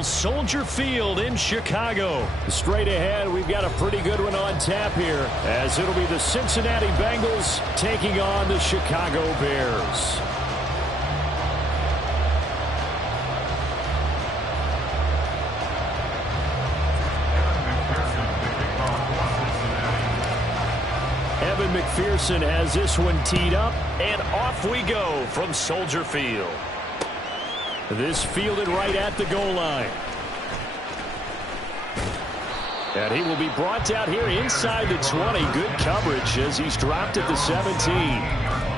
Bengals, Soldier Field in Chicago. Straight ahead, we've got a pretty good one on tap here, as it'll be the Cincinnati Bengals taking on the Chicago Bears. Evan McPherson has this one teed up, and off we go from Soldier Field. This fielded right at the goal line. And he will be brought down here inside the 20. Good coverage as he's dropped at the 17.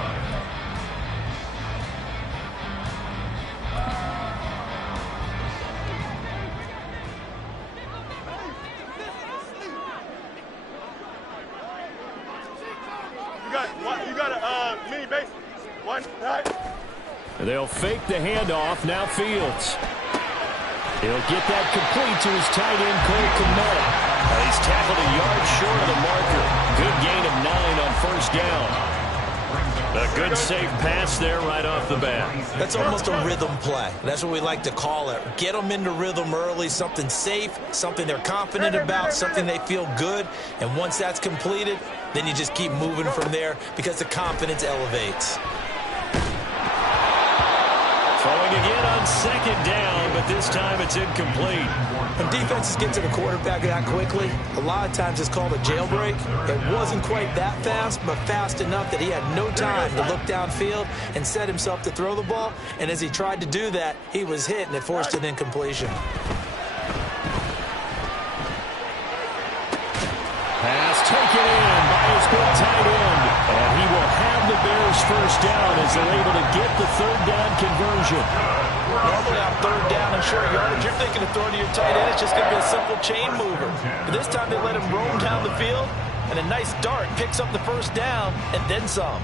They'll fake the handoff. Now Fields. He'll get that complete to his tight end, Cole Kmet. He's tackled a yard short of the marker. Good gain of 9 on first down. A good safe pass there right off the bat. That's almost a rhythm play. That's what we like to call it. Get them into rhythm early, something safe, something they're confident about, something they feel good. And once that's completed, then you just keep moving from there because the confidence elevates. Throwing again on second down, but this time it's incomplete. When defenses get to the quarterback that quickly, a lot of times it's called a jailbreak. It wasn't quite that fast, but fast enough that he had no time to look downfield and set himself to throw the ball. And as he tried to do that, he was hit, and it forced an incompletion. Pass taken in by his good tight end. And he will have the Bears first down as they're able to get the third down conversion. Normally on third down and short yardage, you're thinking of throwing to your tight end. It's just going to be a simple chain mover. But this time they let him roam down the field, and a nice dart picks up the first down and then some.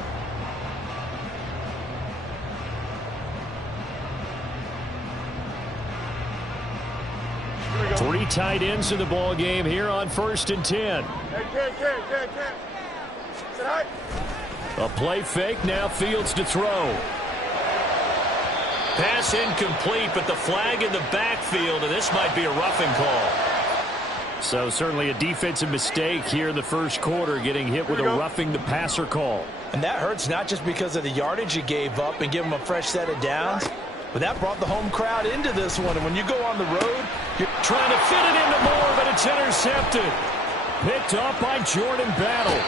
Three tight ends in the ball game here on 1st and 10. A play fake, now Fields to throw. Pass incomplete, but the flag in the backfield, and this might be a roughing call. So certainly a defensive mistake here in the first quarter, getting hit with a roughing the passer call. And that hurts not just because of the yardage you gave up and give them a fresh set of downs, but that brought the home crowd into this one. And when you go on the road, you're trying to fit it into Moore, but it's intercepted. Picked off by Jordan Battle.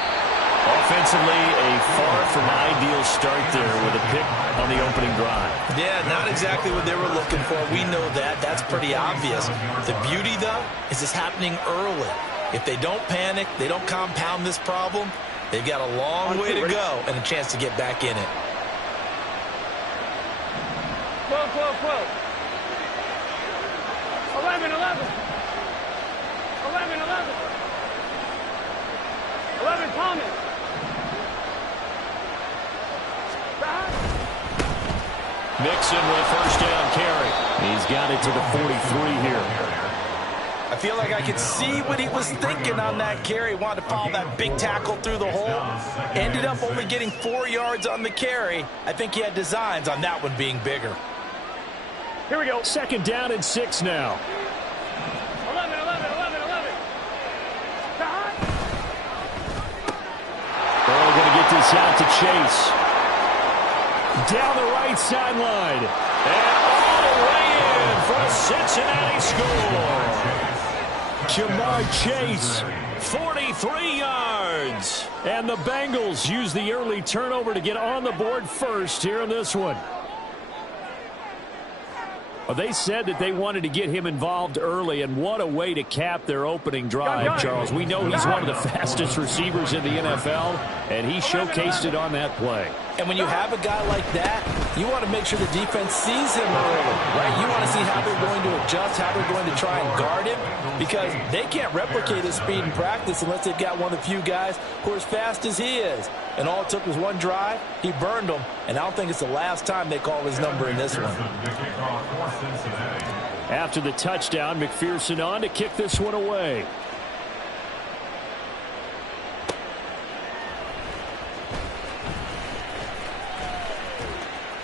Offensively, a far from ideal start there with a pick on the opening drive. Yeah, not exactly what they were looking for. We know that. That's pretty obvious. The beauty, though, is it's happening early. If they don't panic, they don't compound this problem, they've got a long way to go and a chance to get back in it. 12, 12, 12. 11, 11. 11, 11. 11, Thomas. Mixon with a first down carry. He's got it to the 43 here. I feel like I could see what he was thinking on that carry. Wanted to follow that big tackle through the hole. Ended up only getting 4 yards on the carry. I think he had designs on that one being bigger. Here we go. 2nd down and 6 now. 11, 11, 11, 11. Earl going to get this out to Chase. Down the right sideline. And all the way in for a Cincinnati score. Jamar Chase, 43 yards. And the Bengals use the early turnover to get on the board first here in this one. Well, they said that they wanted to get him involved early, and what a way to cap their opening drive, Charles. We know he's one of the fastest receivers in the NFL, and he showcased it on that play. And when you have a guy like that, you want to make sure the defense sees him early, right? You want to see how they're going to adjust, how they're going to try and guard him, because they can't replicate his speed in practice unless they've got one of the few guys who are as fast as he is. And all it took was one drive. He burned them, and I don't think it's the last time they call his number in this one. After the touchdown, McPherson on to kick this one away.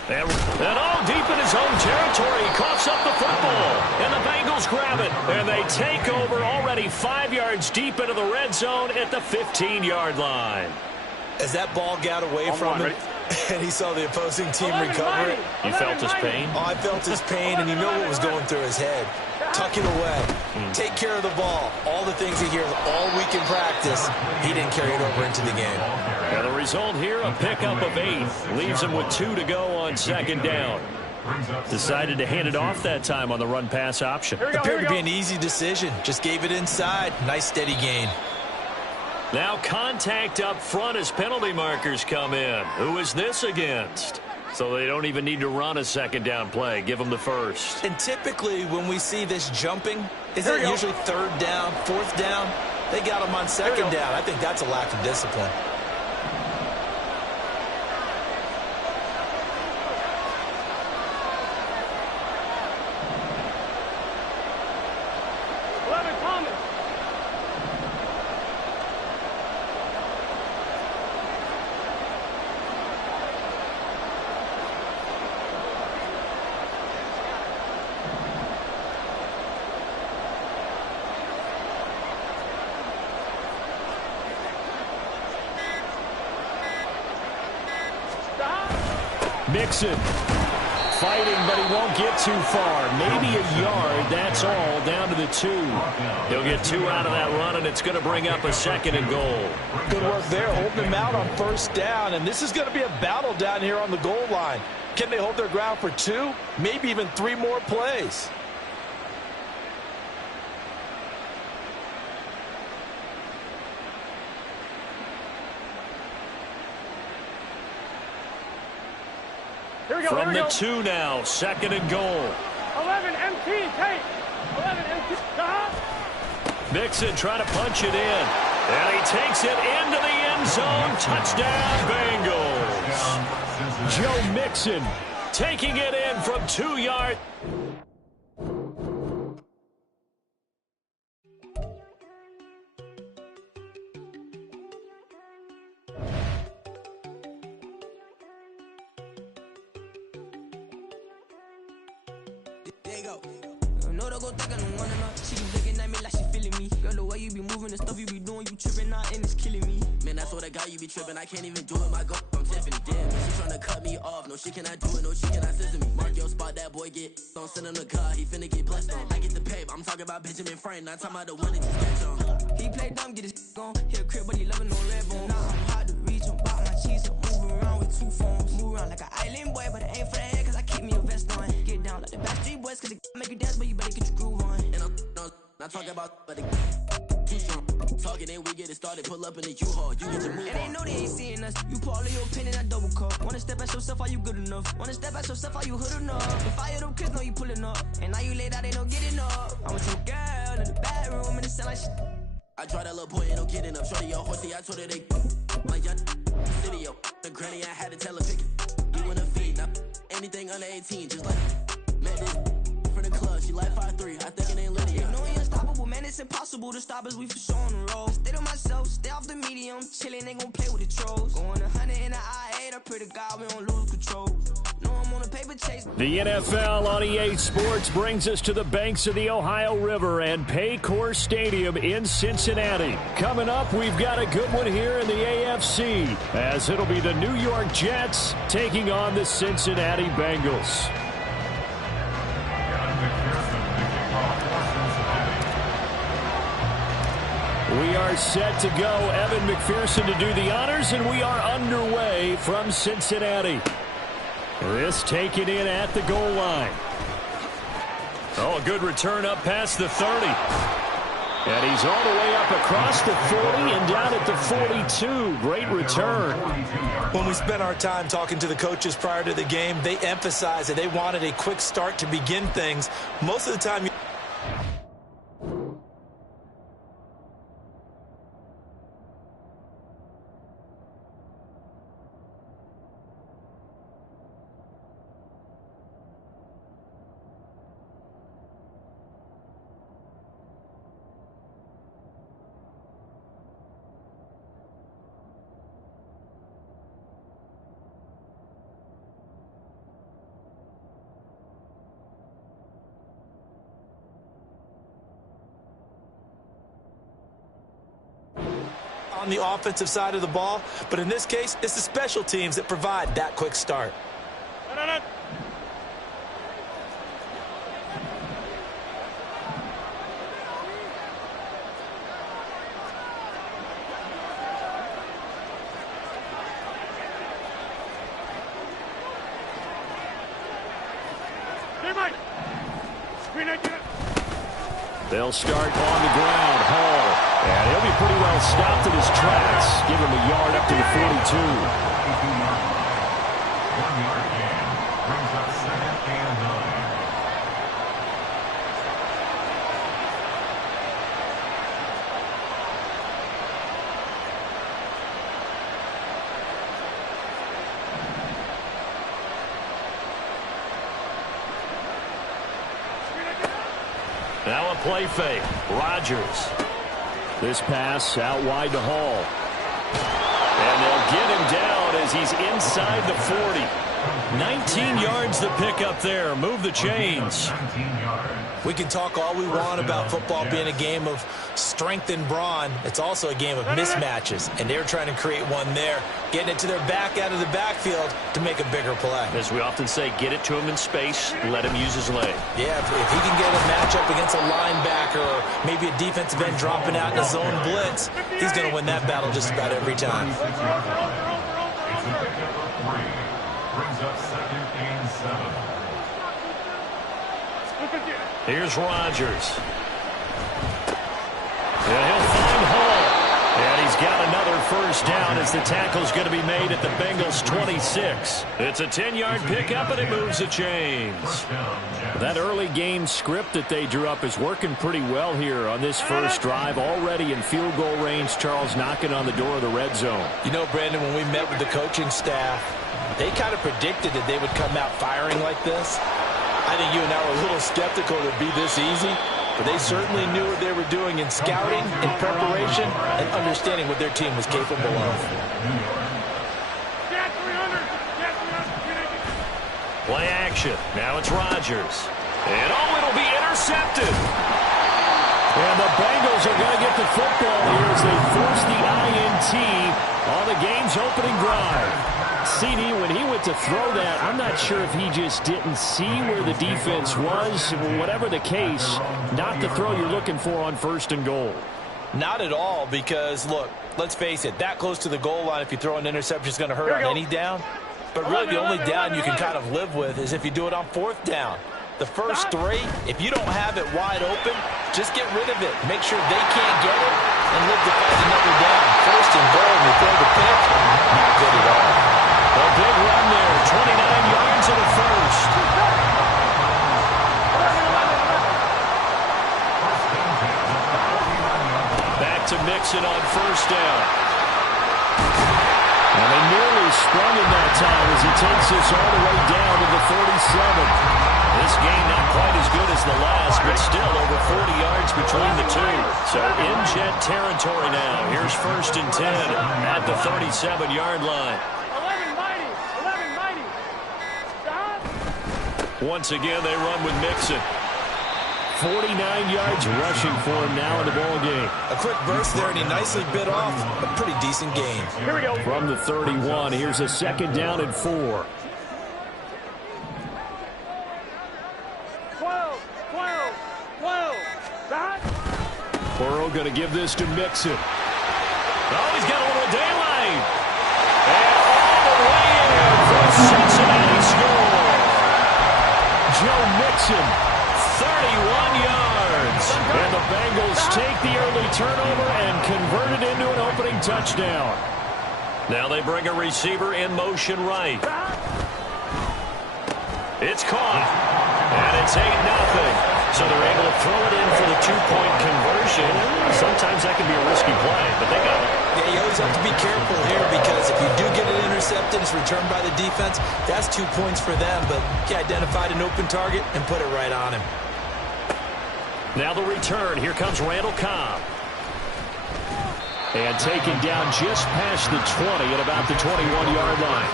And all deep in his own territory, he coughs up the football. And the Bengals Bengals grab it, and they take over already 5 yards deep into the red zone at the 15-yard line. As that ball got away from him, and he saw the opposing team recover it. You felt his pain? Oh, I felt his pain, and you know what was going through his head. Tuck it away. Take care of the ball. All the things he hears all week in practice, he didn't carry it over into the game. And the result here, a pickup of 8. Leaves him with 2 to go on second down. Decided to hand it off that time on the run-pass option. Appeared to be an easy decision. Just gave it inside. Nice steady gain. Now contact up front as penalty markers come in. Who is this against? So they don't even need to run a second down play. Give them the first. And typically when we see this jumping, isn't it usually third down, fourth down? They got him on second down. I think that's a lack of discipline. Mixon fighting, but he won't get too far. Maybe a yard, that's all, down to the 2. He'll get 2 out of that run, and it's going to bring up a second and goal. Good work there, holding him out on first down, and this is going to be a battle down here on the goal line. Can they hold their ground for 2, maybe even 3 more plays? From the 2 now, second and goal. 11 MT, take. 11 MT. Mixon trying to punch it in. And he takes it into the end zone. Touchdown, Bengals. Joe Mixon taking it in from 2 yards. You be tripping, I can't even do it, my go, I'm Tiffany. Damn, she tryna cut me off, no she cannot do it, no she cannot scissor me. Mark your spot, that boy get, don't send him to God, he finna get blessed on. I get the paper, I'm talking about Benjamin Franklin, not talking about the one that you sketch on. He play dumb, get his gone, he a crib, but he loving no red bone. Now I'm hard to reach, I'm bout my cheese, I'm moving around with 2 phones. Move around like an island boy, but it ain't for the head, cause I keep me a vest on. Get down like the Backstreet Boys, cause it make you dance, but you better get your groove on. And I'm not talking about, but it too strong. Talking and we get it started, pull up in the U-Haul, you get your move on. And they know they ain't seeing us, you pull all of your opinion, I double cup. Wanna step at yourself, are you good enough? Wanna step at yourself, are you hood enough? The fire them kids know you pulling up, and now you laid out, they don't get enough. I'm with your girl in the bedroom, and it sound like shit. I draw that little boy, ain't no getting up. Shorty, your horsey, I told her they my young city, yo. The granny, I had to tell her pick it. You in the feed, now anything under 18, just like met this from the club, she like 5'3", I think it ain't Lydia. You know he unstoppable, man, it's impossible to stop us, we for sure on the road. Stay to myself, stay off the medium, chillin', they gon' play with the trolls. Going 100 in the I-8, I pray to God we don't lose control. No, I'm on a paper chase. The NFL on EA Sports brings us to the banks of the Ohio River and Paycor Stadium in Cincinnati. Coming up, we've got a good one here in the AFC, as it'll be the New York Jets taking on the Cincinnati Bengals. We are set to go. Evan McPherson to do the honors, and we are underway from Cincinnati. This taken in at the goal line. Oh, a good return up past the 30. And he's all the way up across the 40 and down at the 42. Great return. When we spent our time talking to the coaches prior to the game, they emphasized that they wanted a quick start to begin things. Most of the time, on the offensive side of the ball, but in this case, it's the special teams that provide that quick start. They'll start on the ground. Hall. And he'll be pretty well stopped in his tracks. Give him a yard up to the 42. 1 yard gain. Brings up 2nd and 9. Now a play fake. Rodgers. This pass out wide to Hall. And they'll get him down as he's inside the 40. 19 yards the pick up there. Move the chains. We can talk all we want about football being a game of strength and brawn. It's also a game of mismatches, and they're trying to create one there, getting it to their back out of the backfield to make a bigger play. As we often say, get it to him in space, let him use his leg. Yeah, if he can get a matchup against a linebacker or maybe a defensive end dropping out in a zone blitz, he's going to win that battle just about every time. It's a pickup of 3. Brings up 2nd and 7. Here's Rodgers. And he'll find Hall. And he's got another first down as the tackle's going to be made at the Bengals' 26. It's a 10-yard pickup, and it moves the chains. That early game script that they drew up is working pretty well here on this first drive. Already in field goal range, Charles knocking on the door of the red zone. You know, Brandon, when we met with the coaching staff, they kind of predicted that they would come out firing like this. I think you and I were a little skeptical that it'd be this easy, but they certainly knew what they were doing in scouting, in preparation, and understanding what their team was capable of. Play action. Now it's Rodgers. And it'll be intercepted. And the Bengals are going to get the football here as they force the INT on the game's opening drive. CD, when he went to throw that, I'm not sure if he just didn't see where the defense was. Whatever the case, not the throw you're looking for on 1st and goal. Not at all, because, look, let's face it, that close to the goal line, if you throw an interception, is going to hurt on any down. But really, the only down you can kind of live with is if you do it on 4th down. The first 3, if you don't have it wide open, just get rid of it. Make sure they can't get it and live to fight another down. 1st and goal, and you throw the pick, not good at all. A big run there, 29 yards and a first. Back to Mixon on 1st down. And they nearly sprung him that time as he takes this all the way down to the 37. This game not quite as good as the last, but still over 40 yards between the two. So in Jet territory now. Here's 1st and 10 at the 37-yard line. Once again, they run with Mixon. 49 yards rushing for him now in the ball game. A quick burst there, and he nicely bit off a pretty decent gain. Here we go. From the 31, here's a 2nd down and 4. 12. Burrow going to give this to Mixon. Oh, he's got a little daylight. And all the way in for a Cincinnati score. Joe Mixon, 31 yards. And the Bengals take the early turnover and convert it into an opening touchdown. Now they bring a receiver in motion right. It's caught. And it's 8-0. So they're able to throw it in for the 2-point conversion. Sometimes that can be a risky play, but they got it. Yeah, you always have to be careful here because if you do get it intercepted, it's returned by the defense, that's 2 points for them. But he identified an open target and put it right on him. Now the return. Here comes Randall Cobb. And taken down just past the 20 at about the 21-yard line.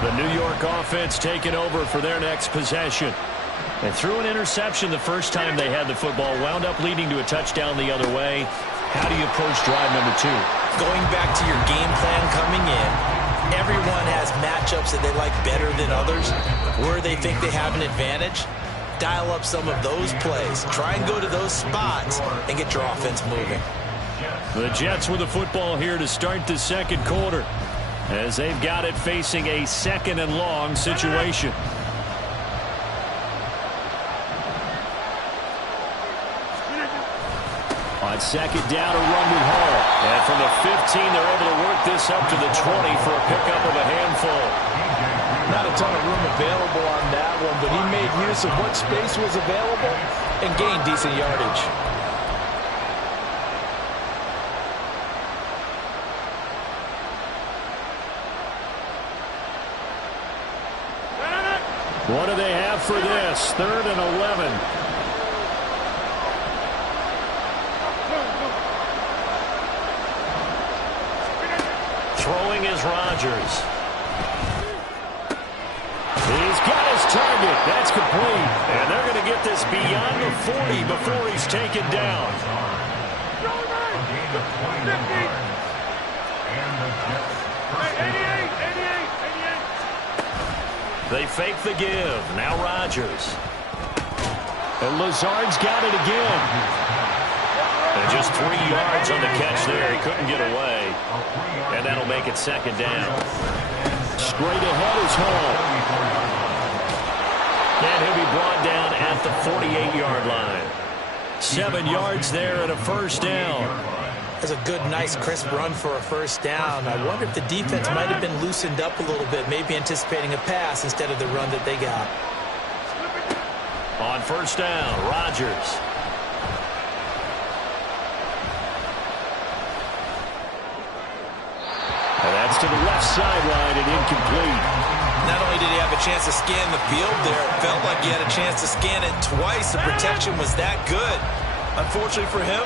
The New York offense taking over for their next possession. And threw an interception the first time they had the football. Wound up leading to a touchdown the other way. How do you approach drive number 2? Going back to your game plan coming in, everyone has matchups that they like better than others. Where they think they have an advantage, dial up some of those plays. Try and go to those spots and get your offense moving. The Jets with the football here to start the second quarter, as they've got it facing a 2nd and long situation. On 2nd down, a run with Hall. And from the 15, they're able to work this up to the 20 for a pickup of a handful. Not a ton of room available on that one, but he made use of what space was available and gained decent yardage. What do they have for this? 3rd and 11. Throwing is Rodgers. He's got his target. That's complete. And they're going to get this beyond the 40 before he's taken down. A gain of 21 yards. And the Jets first down. 88. They fake the give. Now Rodgers. And Lazard's got it again. And just 3 yards on the catch there. He couldn't get away. And that'll make it 2nd down. Straight ahead is Hall. And he'll be brought down at the 48-yard line. 7 yards there and a 1st down. That's a good, nice, crisp run for a 1st down. I wonder if the defense might have been loosened up a little bit, maybe anticipating a pass instead of the run that they got. On 1st down, Rodgers. And that's to the left sideline and incomplete. Not only did he have a chance to scan the field there, it felt like he had a chance to scan it twice. The protection was that good. Unfortunately for him,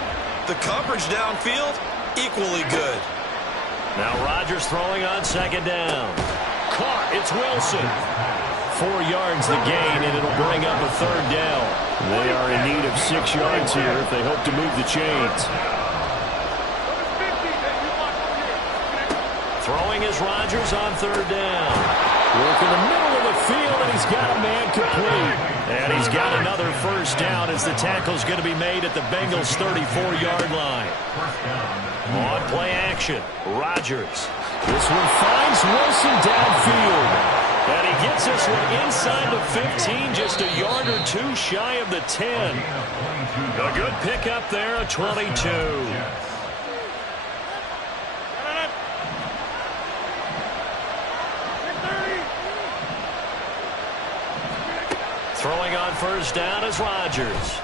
the coverage downfield, equally good. Now Rodgers throwing on 2nd down. Caught. It's Wilson. 4 yards the gain, and it'll bring up a 3rd down. They are in need of 6 yards here if they hope to move the chains. Throwing is Rodgers on 3rd down. Work in the middle of the field, and he's got a man complete. And he's got another 1st down as the tackle's going to be made at the Bengals' 34-yard line. On play action, Rodgers. This one finds Wilson downfield. And he gets this one inside the 15, just a yard or 2 shy of the 10. A good pickup there, a 22. Throwing on 1st down is Rodgers.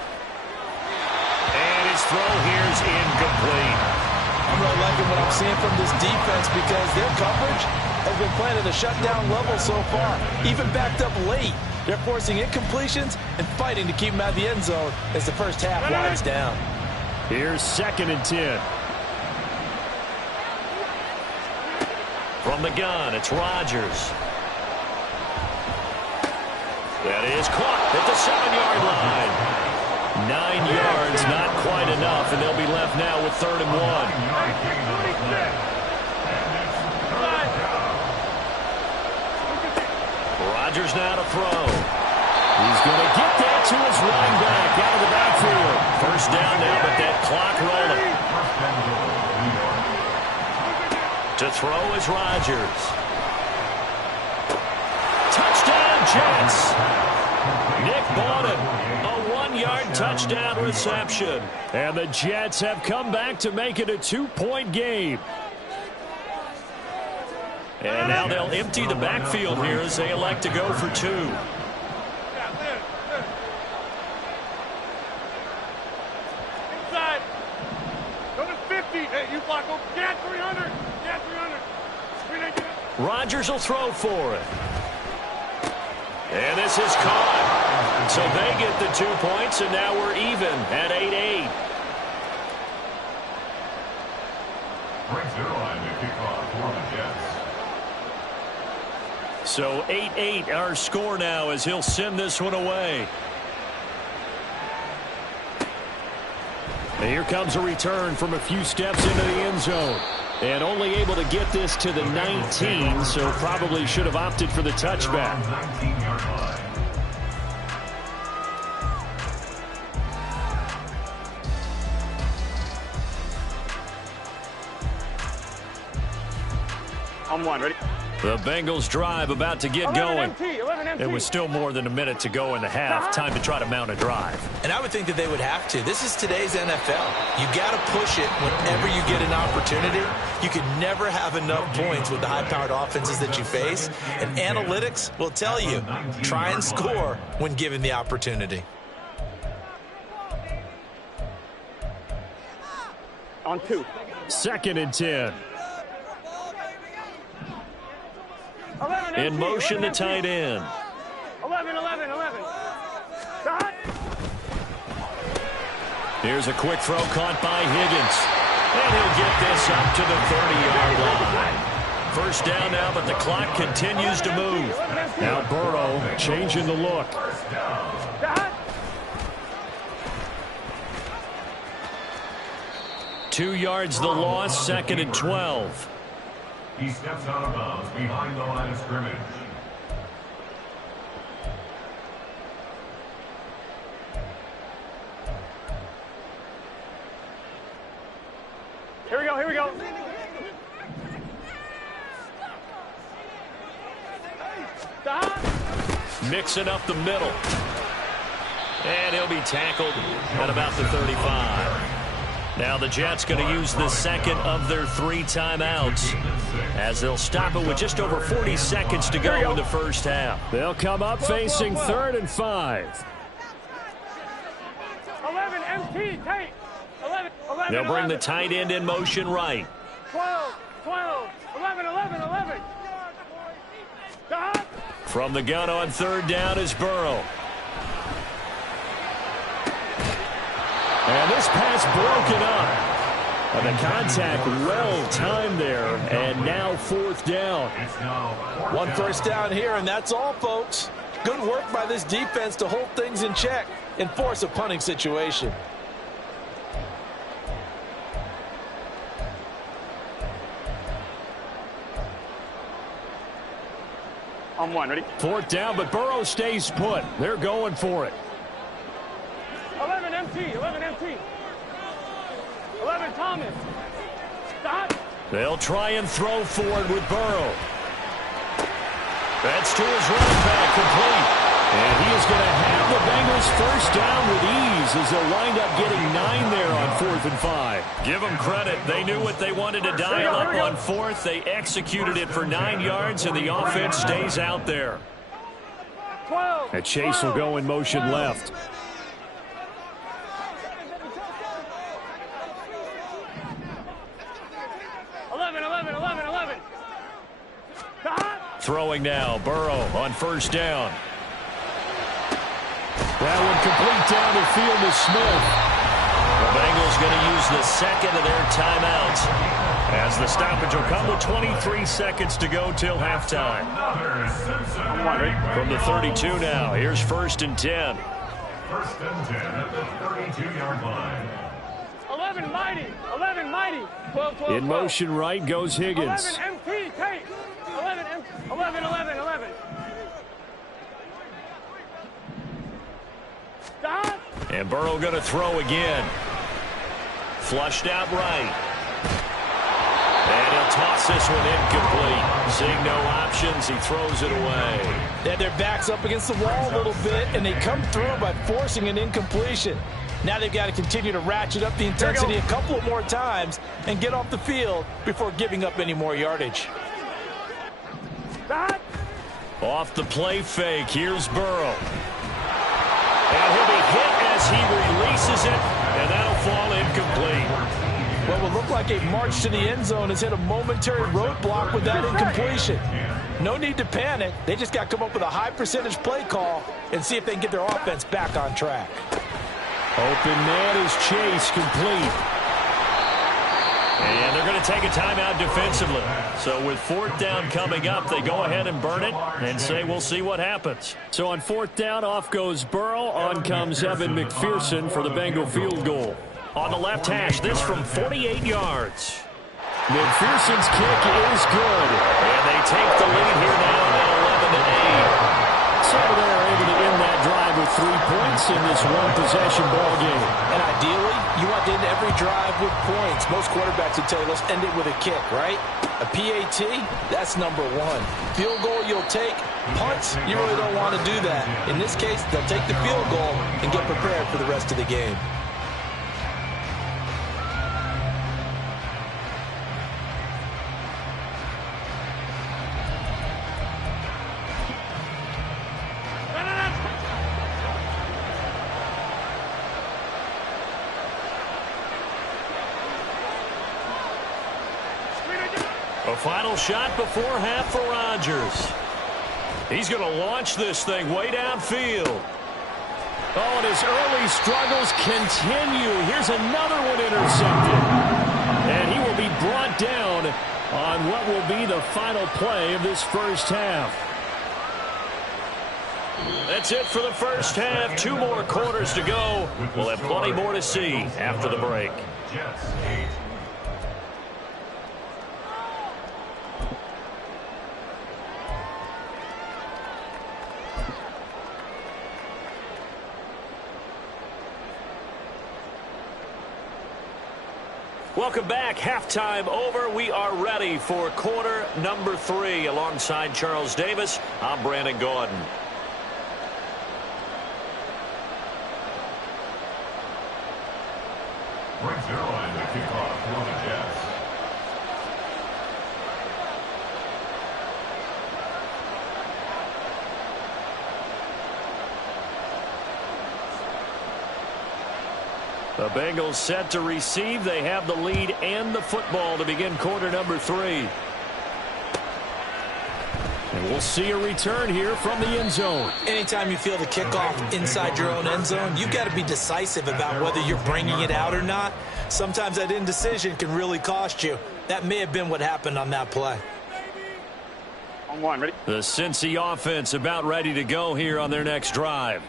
And his throw here's incomplete. I'm really liking what I'm seeing from this defense because their coverage has been playing at a shutdown level so far. Even backed up late, they're forcing incompletions and fighting to keep them out of the end zone as the 1st half winds down. Here's 2nd and 10. From the gun, it's Rodgers. That is caught at the 7-yard line. 9 yards, not quite enough, and they'll be left now with 3rd and 1. Rodgers now to throw. He's going to get that to his running back out of the backfield. 1st down now, but that clock rolling. To throw is Rodgers. Touchdown, Jets. Nick Bawden, a 1-yard touchdown reception. And the Jets have come back to make it a 2-point game. And now they'll empty the backfield here as they elect to go for 2. Inside. Go to 50. Hey, you block. Go. Get 300. Get 300. Rodgers will throw for it. And this is caught. So they get the 2 points, and now we're even at 8-8. Brings their line to kick off for the Jets. So 8-8 our score now as he'll send this one away. And here comes a return from a few steps into the end zone. And only able to get this to the 19, so probably should have opted for the touchback. 19-yard line. On one, ready? The Bengals drive about to get 11 going. MT, 11 MT. It was still more than a minute to go in the half. Time to try to mount a drive. And I would think that they would have to. This is today's NFL. You got to push it whenever you get an opportunity. You can never have enough points with the high-powered offenses that you face. And analytics will tell you, try and score when given the opportunity. On 2. 2nd and 10. 11 In MT, motion, 11 the MT. tight end. 11. Dot. Here's a quick throw caught by Higgins. And he'll get this up to the 30-yard line. First down now, but the clock continues to move. Now Burrow changing the look. Dot. 2 yards the loss, 2nd and 12. He steps out of bounds behind the line of scrimmage. Here we go. Dot. Mixing up the middle. And he'll be tackled at about the 35. Now the Jets going to use the second of their 3 timeouts as they'll stop it with just over 40 seconds to go in the first half. They'll come up facing 3rd and 5. 11 MT, tight. 11. They'll bring the tight end in motion right. 12. 11. Dot. From the gun on 3rd down is Burrow. And this pass broken up. And the contact well timed there. And now 4th down. It's now 1 first down here, and that's all, folks. Good work by this defense to hold things in check and force a punting situation. On 1, ready? 4th down, but Burrow stays put. They're going for it. 11 MT. 11 Thomas. Dot. They'll try and throw for it with Burrow. That's to his running back, complete. And he is going to have the Bengals first down with ease as they'll wind up getting 9 there on 4th and 5. Give them credit. They knew what they wanted to dial up on 4th. They executed it for 9 yards, and the offense stays out there. 12. And Chase will go in motion left. Throwing now, Burrow on 1st down. That one complete down the field to Smith. The Bengals going to use the second of their timeouts as the stoppage will come with 23 seconds to go till halftime. From the 32 now, here's 1st and 10. 1st and 10 at the 32-yard line. 11 mighty. 12. In motion right goes Higgins. 11 MT, tight. 11. Stop. And Burrow going to throw again. Flushed out right. And he'll toss this one incomplete. Seeing no options, he throws it away. They had their backs up against the wall a little bit, and they come through by forcing an incompletion. Now they've got to continue to ratchet up the intensity a couple of more times and get off the field before giving up any more yardage. Stop. Off the play fake, here's Burrow. And he'll be hit as he releases it, and that'll fall incomplete. What will look like a march to the end zone has hit a momentary roadblock with that incompletion. No need to panic. They just got to come up with a high percentage play call and see if they can get their offense back on track. Open man is Chase, complete. And they're going to take a timeout defensively. So with 4th down coming up, they go ahead and burn it and say we'll see what happens. So on 4th down, off goes Burrow. On comes Evan McPherson for the Bengal field goal. On the left hash, this from 48 yards. McPherson's kick is good. And they take the lead here now at 11-8. So they're able to end that drive with 3 points in this one-possession ball game. And ideally, you want to end every drive with points. Most quarterbacks would tell you, let's end it with a kick, right? A PAT, that's number one. Field goal you'll take. Punts, you really don't want to do that. In this case, they'll take the field goal and get prepared for the rest of the game. A final shot before half for Rodgers. He's going to launch this thing way downfield. Oh, and his early struggles continue. Here's another one intercepted. And he will be brought down on what will be the final play of this first half. That's it for the first half. 2 more quarters to go. We'll have plenty more to see after the break. Welcome back. Halftime over. We are ready for quarter number 3. Alongside Charles Davis, I'm Brandon Gaudin. Brings their line to kick off for the Jets. The Bengals set to receive. They have the lead and the football to begin quarter number 3. And we'll see a return here from the end zone. Anytime you feel the kickoff inside your own end zone, you've got to be decisive about whether you're bringing it out or not. Sometimes that indecision can really cost you. That may have been what happened on that play. On one, ready? The Cincy offense about ready to go here on their next drive.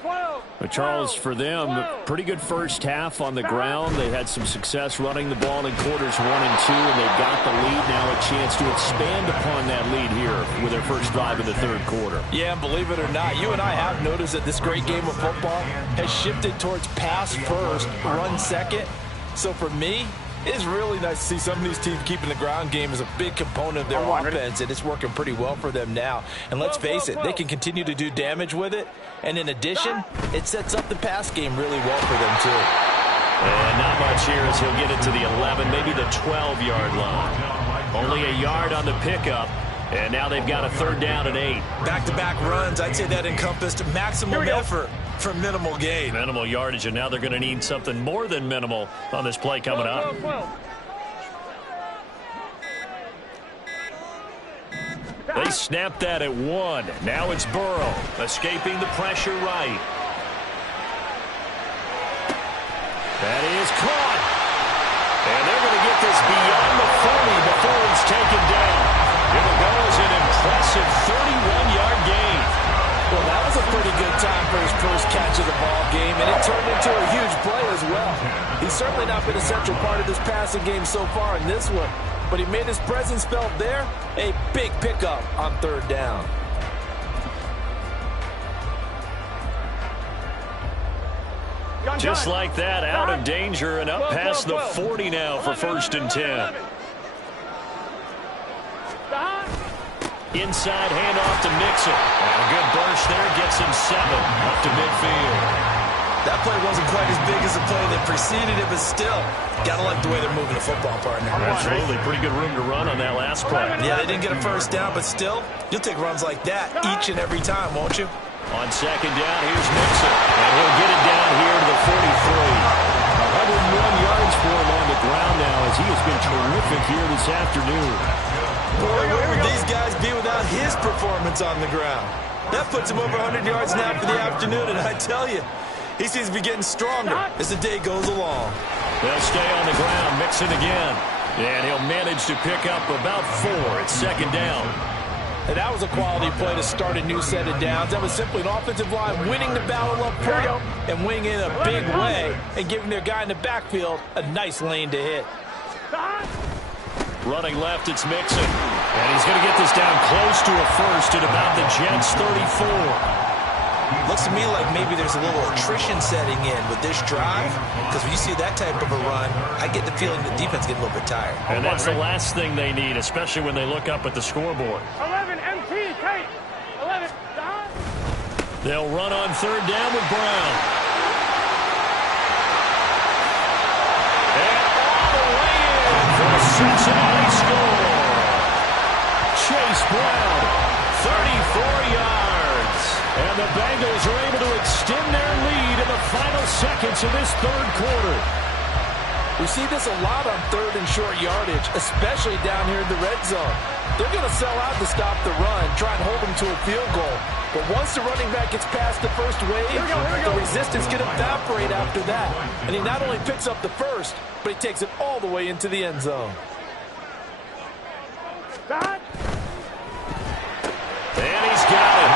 But Charles, for them, pretty good first half on the ground. They had some success running the ball in quarters 1 and 2, and they've got the lead now, a chance to expand upon that lead here with their first drive in the third quarter. Yeah, and believe it or not, you and I have noticed that this great game of football has shifted towards pass first, run second. So for me, it's really nice to see some of these teams keeping the ground game as a big component of their offense, and it's working pretty well for them now. And let's face it, they can continue to do damage with it. And in addition, it sets up the pass game really well for them, too. And not much here as he'll get it to the 11, maybe the 12-yard line. Only a yard on the pickup, and now they've got a third down and 8. Back-to-back runs, I'd say that encompassed maximum effort for minimal gain. Minimal yardage, and now they're going to need something more than minimal on this play coming up. They snapped that at 1. Now it's Burrow escaping the pressure right. That is caught. And they're going to get this beyond the 40 before he's taken down. It'll go as an impressive 31-yard gain. Well, that was a pretty good time for his first catch of the ball game, and it turned into a huge play as well. He's certainly not been a central part of this passing game so far in this one, but he made his presence felt there. A big pickup on third down. Just like that, out of danger and up past the 40 now for 1st and 10. Inside handoff to Mixon. And a good burst there gets him 7 up to midfield. That play wasn't quite as big as the play that preceded it, but still, gotta like the way they're moving the football, partner. Absolutely, pretty good room to run on that last play. Yeah, they didn't get a first down, but still, you'll take runs like that each and every time, won't you? On second down, here's Mixon. And he'll get it down here to the 43. 101 yards for him on the ground now as he has been terrific here this afternoon. Boy, where would these guys be without his performance on the ground? That puts him over 100 yards now for the afternoon, and I tell you, he seems to be getting stronger as the day goes along. They'll stay on the ground, Mixon again. And he'll manage to pick up about 4 at second down. And that was a quality play to start a new set of downs. That was simply an offensive line winning the battle up front and winning in a big way and giving their guy in the backfield a nice lane to hit. Running left, it's Mixon. And he's going to get this down close to a first at about the Jets' 34. Looks to me like maybe there's a little attrition setting in with this drive, because when you see that type of a run, I get the feeling the defense get a little bit tired. And that's the last thing they need, especially when they look up at the scoreboard. 11, MT, Kate. 11, Don. They'll run on third down with Brown. And all the way in for a Cincinnati score. Chase Brown, 34 yards. And the Bengals are able to extend their lead in the final seconds of this third quarter. We see this a lot on third and short yardage, especially down here in the red zone. They're going to sell out to stop the run, try and hold them to a field goal. But once the running back gets past the first wave, the resistance can evaporate after that. And he not only picks up the first, but he takes it all the way into the end zone. And he's got it.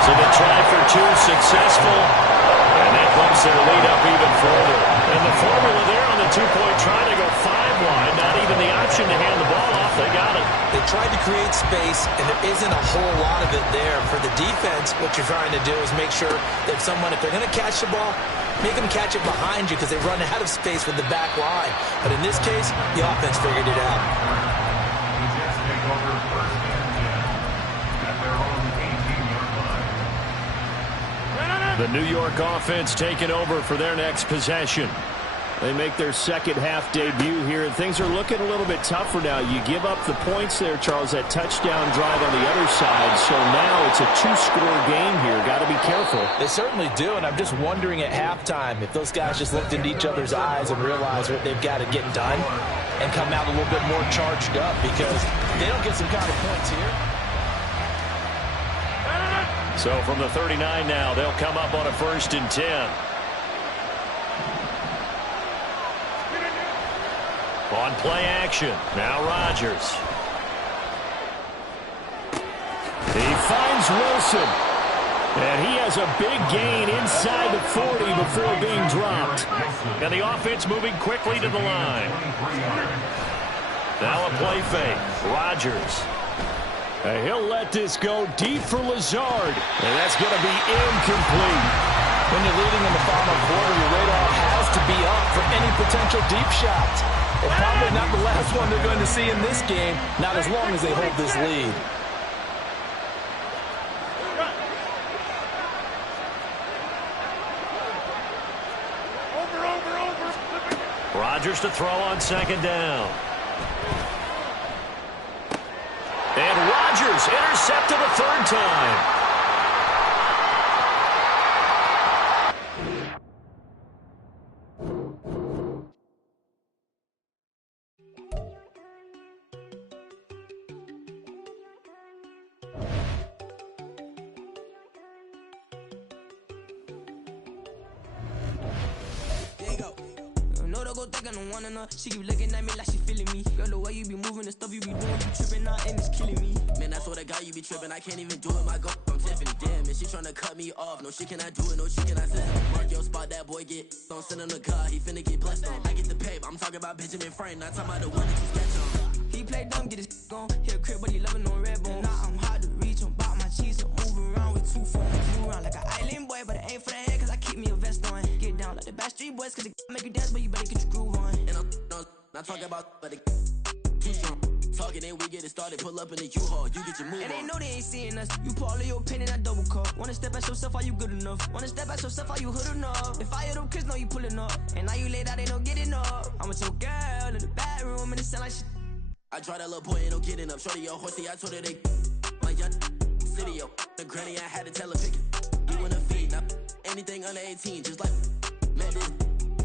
So the try for two successful, and that bumps their lead up even further. And the formula there on the two-point try to go 5 wide, not even the option to hand the ball off. They got it. They tried to create space, and there isn't a whole lot of it there. For the defense, what you're trying to do is make sure that someone, if they're going to catch the ball, make them catch it behind you because they run out of space with the back line. But in this case, the offense figured it out. The New York offense taking over for their next possession. They make their second half debut here, and things are looking a little bit tougher now. You give up the points there, Charles, that touchdown drive on the other side. So now it's a 2-score game here. Got to be careful. They certainly do, and I'm just wondering at halftime if those guys just looked into each other's eyes and realized what they've got to get done and come out a little bit more charged up, because if they don't get some kind of points here. So from the 39 now, they'll come up on a 1st and 10. On play action, now Rodgers. He finds Wilson. And he has a big gain inside the 40 before being dropped. And the offense moving quickly to the line. Now a play fake. Rodgers. And he'll let this go deep for Lazard. And that's going to be incomplete. When you're leading in the final quarter, your radar has to be up for any potential deep shots. And probably not the last one they're going to see in this game, not as long as they hold this lead. Rodgers to throw on second down. And Rodgers intercepted a third time. She keep looking at me like she feeling me. Girl, the way you be moving, the stuff you be doing, you tripping out and it's killing me. Man, I swear to God, you be tripping. I can't even do it. My go, I'm Tiffany. Damn, and she tryna cut me off. No shit can I do it, no shit can I say. Mark your spot, that boy get. Don't send him to God, he finna get blessed on. I get the paper, I'm talking about Benjamin Franklin, not talking about the one that you sketch on. He play dumb, get his gone. Hit a crib, but he loving on red bone. Now I'm hard to reach, I'm about my cheese. I'm moving around with 2 phones. Move around like an island boy, but it ain't for the head, cause I keep me a vest on. Get down like the Backstreet Boys, cause it make you dance, but you better get your groove on. And I'm not talking about, but it too strong. Talking, then we get it started. Pull up in the U-Haul, you get your move and on. And they know they ain't seeing us. You pull all of your opinion, I double cup. Wanna step at yourself, are you good enough? Wanna step at yourself, are you hood enough? If I hear them kids, know you pulling up. And now you laid out, they don't get enough. I'm with your girl in the bedroom, and it sound like shit. I try that little boy, ain't no getting up. Shorty, your horsey, I told her they my young city, yo. The granny, I had to tell her pick it. You wanna feed, now anything under 18, just like man, this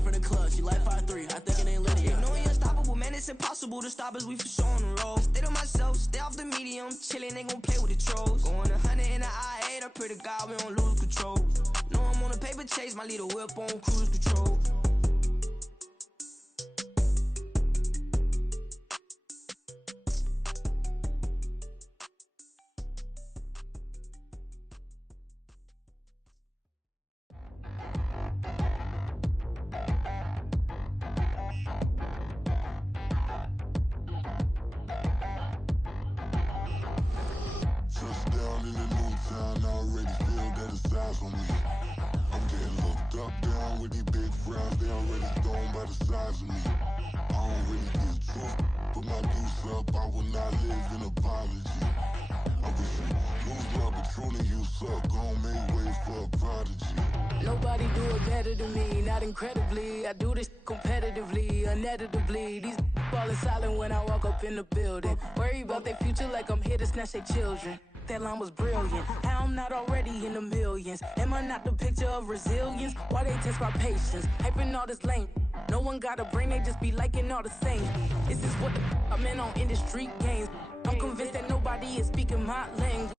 from the club, she like 5'3", I think it ain't Lydia. You know we unstoppable, man, it's impossible to stop us, we for sure on the road. Stay to myself, stay off the medium, chillin', they gon' play with the trolls. Going 100 in the I-8, I pray to God we don't lose control. Know I'm on a paper chase, my little whip on cruise control. already feel that it's eyes on me. I'm getting looked up, down with these big frowns. They already thrown by the size of me. I don't really get truth, put my deuce up. I will not live in apology. I wish you lose love, but truly you suck. Gon' make way for a prodigy. Nobody do it better than me, not incredibly. I do this competitively, uneditably. These falling silent when I walk up in the building. Worry about their future like I'm here to snatch their children. That line was brilliant. How I'm not already in the millions? Am I not the picture of resilience? Why they test my patience? Hyping all this lame. No one got a brain, they just be liking all the same. Is this what the I'm in on industry games? I'm convinced that nobody is speaking my language.